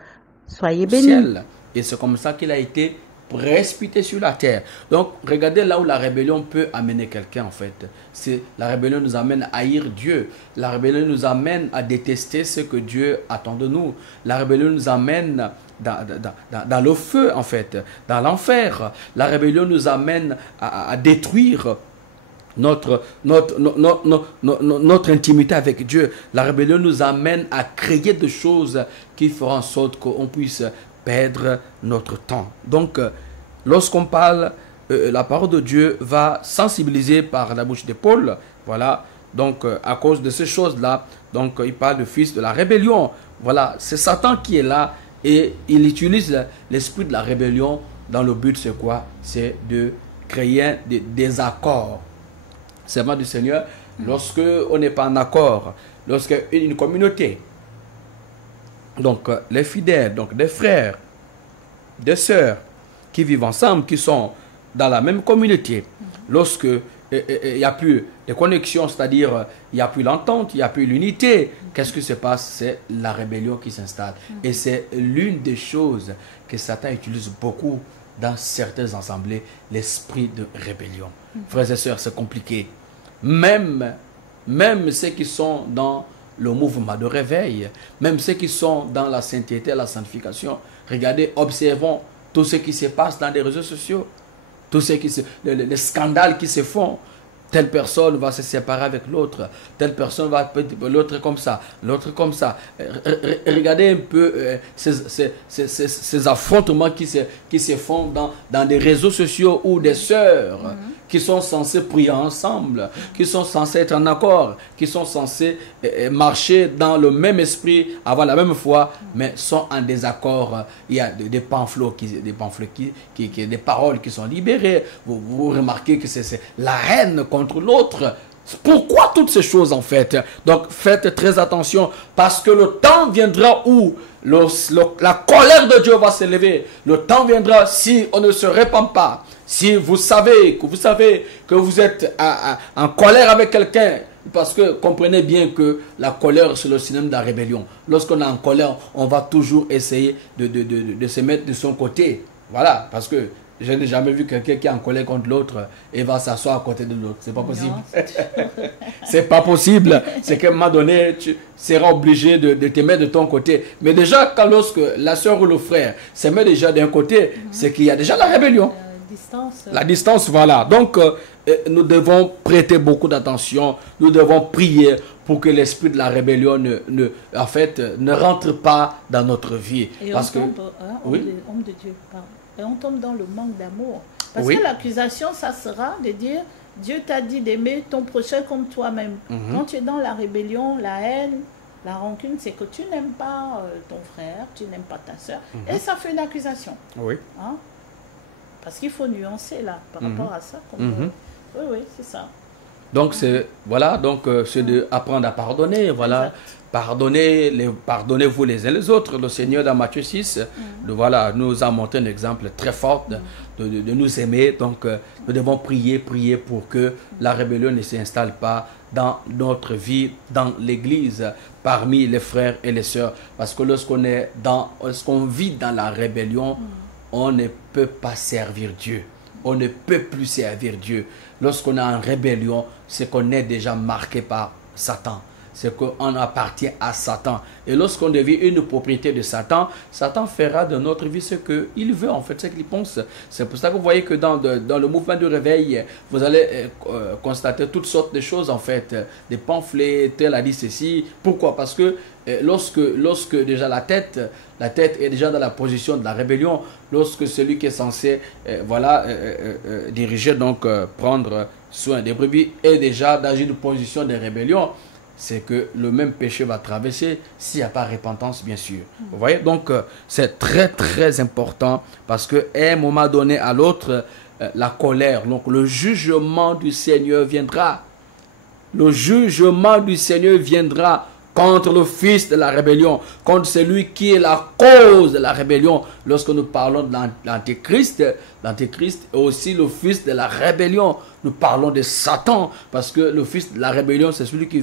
Soyez bénis. Et c'est comme ça qu'il a été précipité sur la terre. Donc, regardez là où la rébellion peut amener quelqu'un en fait. La rébellion nous amène à haïr Dieu. La rébellion nous amène à détester ce que Dieu attend de nous. La rébellion nous amène dans le feu en fait, dans l'enfer. La rébellion nous amène à détruire notre intimité avec Dieu. La rébellion nous amène à créer des choses qui feront en sorte qu'on puisse perdre notre temps. Donc, lorsqu'on parle, la parole de Dieu va sensibiliser par la bouche de Paul. Voilà. Donc, à cause de ces choses-là, donc il parle du fils de la rébellion. Voilà, c'est Satan qui est là et il utilise l'esprit de la rébellion dans le but, c'est quoi? C'est de créer des désaccords. Servant du Seigneur, lorsque on n'est pas en accord, lorsque une communauté, donc les fidèles, donc des frères, des sœurs qui vivent ensemble, qui sont dans la même communauté, lorsque il n'y a plus de connexion, c'est-à-dire il n'y a plus l'entente, il n'y a plus l'unité, qu'est-ce qui se passe? C'est la rébellion qui s'installe. Et c'est l'une des choses que Satan utilise beaucoup dans certaines assemblées, l'esprit de rébellion. Frères et sœurs, c'est compliqué. Même ceux qui sont dans le mouvement de réveil, même ceux qui sont dans la sainteté, la sanctification, regardez, observons tout ce qui se passe dans les réseaux sociaux, les scandales qui se font. Telle personne va se séparer avec l'autre, telle personne va l'autre comme ça, l'autre comme ça. Regardez un peu ces affrontements qui se font dans des réseaux sociaux où des sœurs qui sont censées prier ensemble, qui sont censées être en accord, qui sont censées marcher dans le même esprit, avoir la même foi, mais sont en désaccord. Il y a des pamphlets, des paroles qui sont libérées. Vous remarquez que c'est la haine contre l'autre. Pourquoi toutes ces choses en fait? Donc faites très attention, parce que le temps viendra où la colère de Dieu va s'élever. Le temps viendra, si on ne se répand pas, si vous savez que vous êtes en colère avec quelqu'un, parce que comprenez bien que la colère, c'est le synonyme de la rébellion. Lorsqu'on est en colère, on va toujours essayer de se mettre de son côté. Voilà, parce que je n'ai jamais vu quelqu'un qui est en colère contre l'autre et va s'asseoir à côté de l'autre. C'est pas possible. C'est pas possible. C'est qu'à un moment donné, tu seras obligé de te mettre de ton côté. Mais déjà, lorsque la soeur ou le frère se met déjà d'un côté, c'est qu'il y a déjà la rébellion. La distance, voilà. Donc, nous devons prêter beaucoup d'attention. Nous devons prier pour que l'esprit de la rébellion ne rentre pas dans notre vie. Et parce homme de Dieu, pardon. Et on tombe dans le manque d'amour. Parce que l'accusation, ça sera de dire, Dieu t'a dit d'aimer ton prochain comme toi-même. Quand tu es dans la rébellion, la haine, la rancune, c'est que tu n'aimes pas ton frère, tu n'aimes pas ta soeur. Et ça fait une accusation. Oui. Parce qu'il faut nuancer là, par rapport à ça. Oui, c'est ça. Donc, c'est voilà, donc c'est d'apprendre à pardonner, voilà. Pardonnez-vous les uns les autres. Le Seigneur dans Matthieu 6 voilà, nous a montré un exemple très fort de nous aimer. Donc nous devons prier pour que la rébellion ne s'installe pas dans notre vie, dans l'église, parmi les frères et les sœurs. Parce que lorsqu'on vit dans la rébellion, on ne peut pas servir Dieu. On ne peut plus servir Dieu. Lorsqu'on est en rébellion, c'est qu'on est déjà marqué par Satan. C'est qu'on appartient à Satan. Et lorsqu'on devient une propriété de Satan, Satan fera de notre vie ce qu'il veut, en fait, ce qu'il pense. C'est pour ça que vous voyez que dans le mouvement du réveil, vous allez constater toutes sortes de choses, en fait. Des pamphlets, tel a dit ceci. Pourquoi? Parce que lorsque déjà la tête est déjà dans la position de la rébellion, lorsque celui qui est censé diriger, donc prendre soin des brebis, est déjà dans une position de rébellion, c'est que le même péché va traverser s'il n'y a pas repentance, bien sûr. Vous voyez, donc c'est très très important parce qu'à un moment donné à l'autre, la colère, donc le jugement du Seigneur viendra. Le jugement du Seigneur viendra contre le fils de la rébellion, contre celui qui est la cause de la rébellion. Lorsque nous parlons de l'antéchrist, l'antéchrist est aussi le fils de la rébellion. Nous parlons de Satan, parce que le fils de la rébellion, c'est celui qui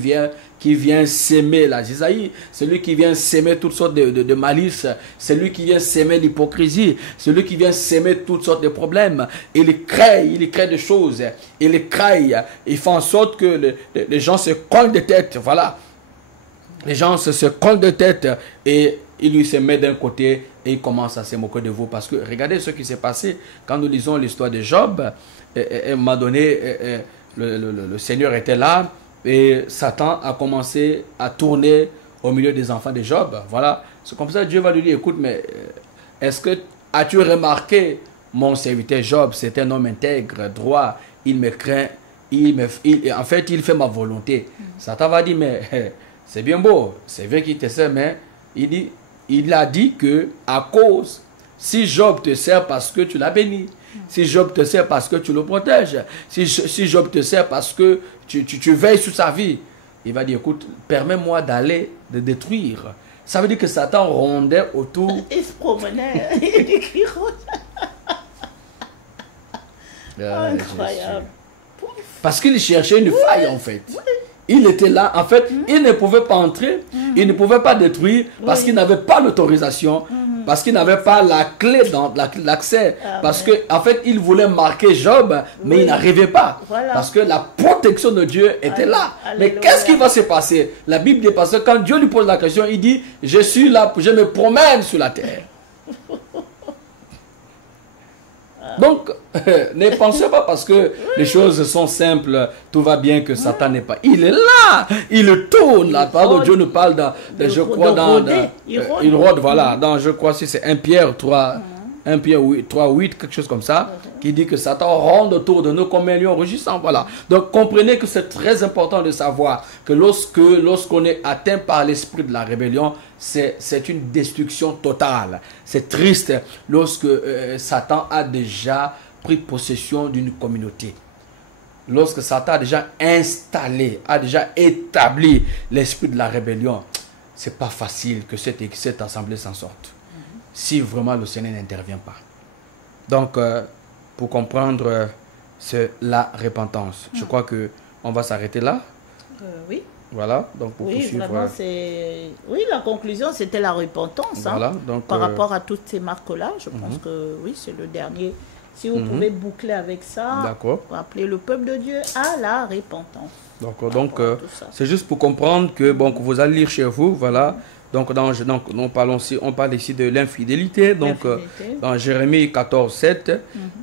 vient s'aimer la cisaille, celui qui vient s'aimer toutes sortes de malices, celui qui vient s'aimer l'hypocrisie, celui qui vient s'aimer toutes sortes de problèmes. Il crée des choses, il fait en sorte que les gens se cognent de tête, voilà. Les gens se cognent de tête et il lui se met d'un côté et il commence à se moquer de vous. Parce que regardez ce qui s'est passé quand nous lisons l'histoire de Job. À un moment donné, le Seigneur était là et Satan a commencé à tourner au milieu des enfants de Job. Voilà. C'est comme ça que Dieu va lui dire, écoute, mais as-tu remarqué mon serviteur Job? C'est un homme intègre, droit, il me craint, en fait, il fait ma volonté. Satan va dire, mais c'est bien beau, c'est vrai qu'il te sert, mais il a dit que à cause, si Job te sert parce que tu l'as béni, si Job te sert parce que tu le protèges, si Job te sert parce que tu veilles sur sa vie, il va dire, écoute, permets-moi d'aller le détruire. Ça veut dire que Satan rondait autour. Il se promenait, il incroyable. Parce qu'il cherchait une faille, en fait. Il était là, en fait, il ne pouvait pas entrer, il ne pouvait pas détruire parce qu'il n'avait pas l'autorisation, parce qu'il n'avait pas la clé dans l'accès, parce que en fait, il voulait marquer Job, mais il n'arrivait pas, parce que la protection de Dieu était là. Mais qu'est-ce qui va se passer? La Bible dit, parce que quand Dieu lui pose la question, il dit, je suis là, je me promène sur la terre. Donc, ne pensez pas parce que les choses sont simples, tout va bien que Satan n'est pas. Il est là, il tourne. La parole de Dieu nous parle je crois, il rôde, voilà, je crois si c'est 1 Pierre 3, 8, quelque chose comme ça, qui dit que Satan ronde autour de nous comme un lion rugissant, voilà. Donc, comprenez que c'est très important de savoir que lorsqu'on est atteint par l'esprit de la rébellion, c'est une destruction totale. C'est triste lorsque Satan a déjà pris possession d'une communauté. Lorsque Satan a déjà installé, a déjà établi l'esprit de la rébellion, c'est pas facile que cette assemblée s'en sorte. Si vraiment le Seigneur n'intervient pas. Donc, pour comprendre, c'est la repentance. Je crois qu'on va s'arrêter là. Oui. Voilà, donc pour poursuivre. Vraiment, la conclusion, c'était la repentance. Voilà, donc, par rapport à toutes ces marques-là, je pense que oui, c'est le dernier. Si vous pouvez boucler avec ça, rappeler le peuple de Dieu à la repentance. Donc c'est juste pour comprendre que, que vous allez lire chez vous, voilà. Donc, on parle ici de l'infidélité. Donc, dans Jérémie 14, 7,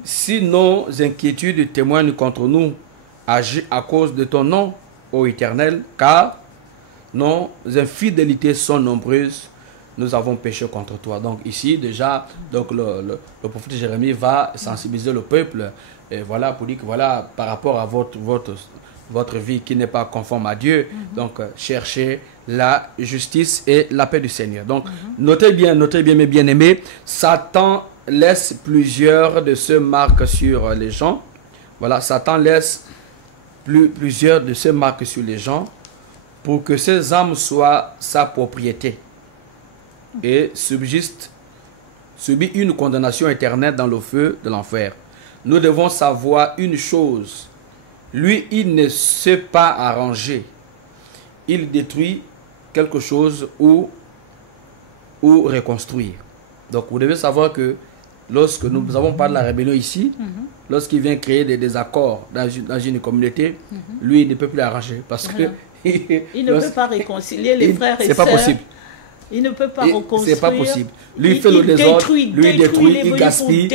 si nos inquiétudes témoignent contre nous, agis à cause de ton nom, ô Éternel, car nos infidélités sont nombreuses, nous avons péché contre toi. Donc ici déjà, donc le prophète Jérémie va sensibiliser le peuple, et voilà, pour dire que voilà, par rapport à votre vie qui n'est pas conforme à Dieu, donc cherchez la justice et la paix du Seigneur. Donc notez bien mes bien-aimés, Satan laisse plusieurs de ses marques sur les gens. Voilà, Satan laisse plusieurs de ces marques sur les gens pour que ces âmes soient sa propriété et subit une condamnation éternelle dans le feu de l'enfer. Nous devons savoir une chose. Lui, il ne sait pas arranger. Il détruit quelque chose ou reconstruire. Donc, vous devez savoir que lorsque nous avons parlé de la rébellion ici, lorsqu'il vient créer des désaccords dans une communauté, lui, il ne peut plus l'arranger parce que il ne peut pas réconcilier les frères et sœurs. C'est pas possible. Il ne peut pas reconstruire. C'est pas possible. Lui, il fait le désordre, lui, il détruit, il gaspille.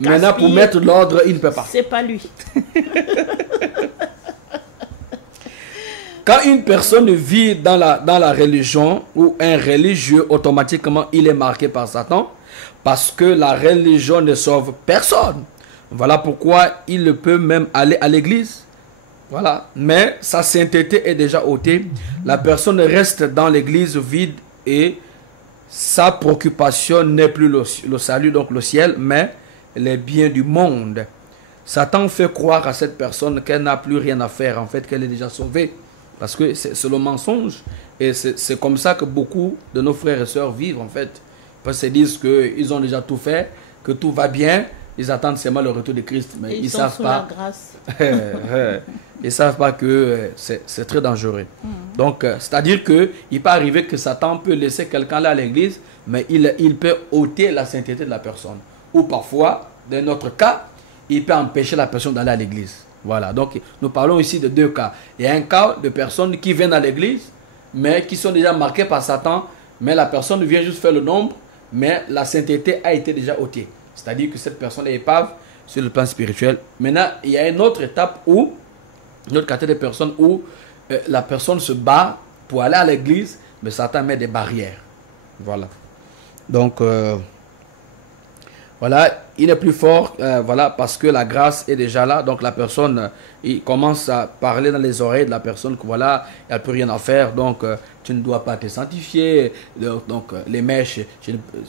Maintenant, pour mettre l'ordre, il ne peut pas. C'est pas lui. Quand une personne vit dans la religion ou un religieux, automatiquement, il est marqué par Satan parce que la religion ne sauve personne. Voilà pourquoi il ne peut même aller à l'église. Voilà. Mais sa sainteté est déjà ôtée. La personne reste dans l'église vide et sa préoccupation n'est plus le salut, donc le ciel, mais les biens du monde. Satan fait croire à cette personne qu'elle n'a plus rien à faire, en fait, qu'elle est déjà sauvée. Parce que c'est le mensonge. Et c'est comme ça que beaucoup de nos frères et sœurs vivent, en fait. Parce qu'ils se disent qu'ils ont déjà tout fait, que tout va bien. Ils attendent seulement le retour de Christ. Mais ils ne savent pas. La grâce. Ils ne savent pas que c'est très dangereux. Donc, c'est-à-dire qu'il peut arriver que Satan peut laisser quelqu'un là à l'église, mais il peut ôter la sainteté de la personne. Ou parfois, dans notre cas, il peut empêcher la personne d'aller à l'église. Voilà, donc nous parlons ici de deux cas. Il y a un cas de personnes qui viennent à l'église, mais qui sont déjà marquées par Satan, mais la personne vient juste faire le nombre, mais la sainteté a été déjà ôtée. C'est-à-dire que cette personne est épave sur le plan spirituel. Maintenant, il y a une autre étape où, une autre catégorie de personnes où la personne se bat pour aller à l'église, mais Satan met des barrières. Voilà. Donc, voilà, il est plus fort, voilà, parce que la grâce est déjà là. Donc la personne, il commence à parler dans les oreilles de la personne que voilà, elle n'a plus rien à faire, donc tu ne dois pas te sanctifier. Donc les mèches,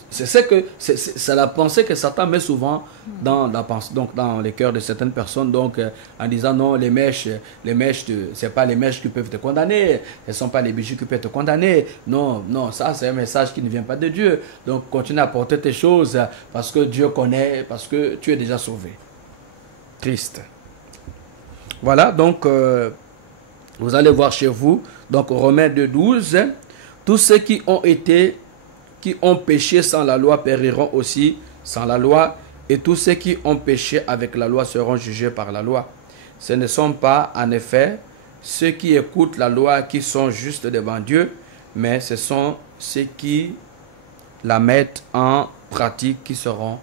c'est la pensée que Satan met souvent dans les cœurs de certaines personnes, donc en disant non, les mèches, c'est pas les mèches qui peuvent te condamner, elles ne sont pas les bijoux qui peuvent te condamner. Non, ça c'est un message qui ne vient pas de Dieu. Donc continue à porter tes choses parce que Dieu connaît, parce que tu es déjà sauvé. Triste. Voilà, donc vous allez voir chez vous, donc Romains 2,12, tous ceux qui ont péché sans la loi périront aussi sans la loi, et tous ceux qui ont péché avec la loi seront jugés par la loi. Ce ne sont pas, en effet, ceux qui écoutent la loi qui sont justes devant Dieu, mais ce sont ceux qui la mettent en pratique qui seront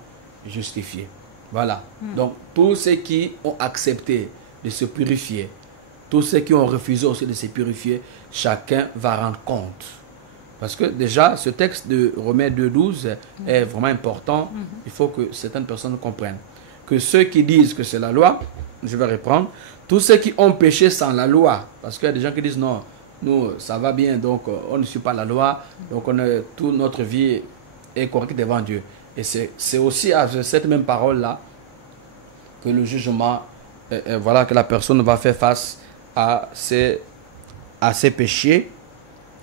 justifiés. Voilà. Donc, tous ceux qui ont accepté de se purifier, tous ceux qui ont refusé aussi de se purifier, chacun va rendre compte. Parce que déjà, ce texte de Romains 2,12 est vraiment important. Il faut que certaines personnes comprennent. Que ceux qui disent que c'est la loi, je vais reprendre, tous ceux qui ont péché sans la loi, parce qu'il y a des gens qui disent non, nous, ça va bien, donc on ne suit pas la loi, donc toute notre vie est correcte devant Dieu. Et c'est aussi à cette même parole-là que le jugement, voilà, que la personne va faire face à ses péchés,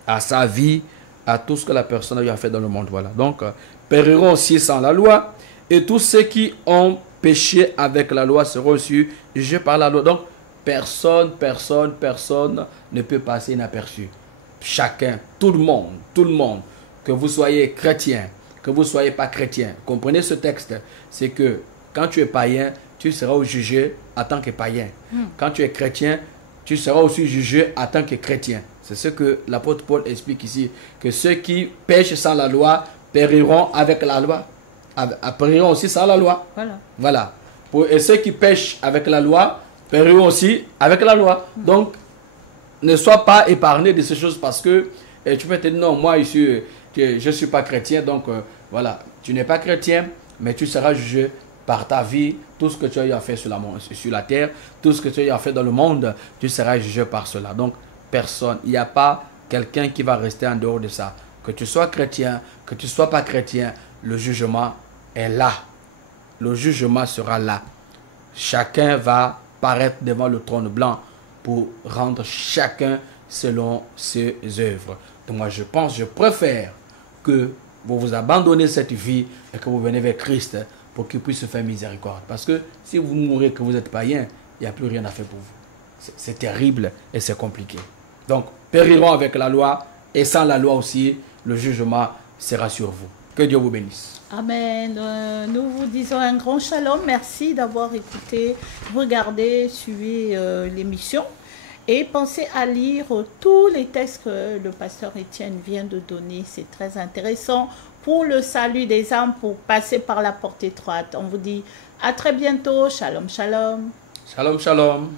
à sa vie, à tout ce que la personne a fait dans le monde. Voilà. Donc, périront aussi sans la loi, et tous ceux qui ont péché avec la loi seront aussi jugés par la loi. Donc, personne ne peut passer inaperçu. Chacun, tout le monde, que vous soyez chrétien, que vous ne soyez pas chrétien. Comprenez ce texte, c'est que quand tu es païen, tu seras jugé en tant que païen. Quand tu es chrétien, tu seras aussi jugé en tant que chrétien. C'est ce que l'apôtre Paul explique ici, que ceux qui pêchent sans la loi périront avec la loi, périront aussi sans la loi. Voilà. Et ceux qui pêchent avec la loi périront aussi avec la loi. Donc, ne sois pas épargné de ces choses parce que tu peux te dire non, moi ici, je ne suis pas chrétien, donc voilà, tu n'es pas chrétien, mais tu seras jugé par ta vie, tout ce que tu as fait sur la terre, tout ce que tu as fait dans le monde, tu seras jugé par cela. Donc, personne, il n'y a pas quelqu'un qui va rester en dehors de ça. Que tu sois chrétien, que tu ne sois pas chrétien, le jugement est là. Le jugement sera là. Chacun va paraître devant le trône blanc pour rendre chacun selon ses œuvres. Donc moi je préfère que vous vous abandonnez cette vie et que vous venez vers Christ pour qu'il puisse faire miséricorde. Parce que si vous mourrez que vous êtes païen, il n'y a plus rien à faire pour vous. C'est terrible et c'est compliqué. Donc périrons avec la loi et sans la loi aussi, le jugement sera sur vous. Que Dieu vous bénisse. Amen. Nous vous disons un grand shalom. Merci d'avoir écouté, regardé, suivi l'émission. Et pensez à lire tous les textes que le pasteur Étienne vient de donner. C'est très intéressant pour le salut des âmes, pour passer par la porte étroite. On vous dit à très bientôt. Shalom, shalom. Shalom, shalom.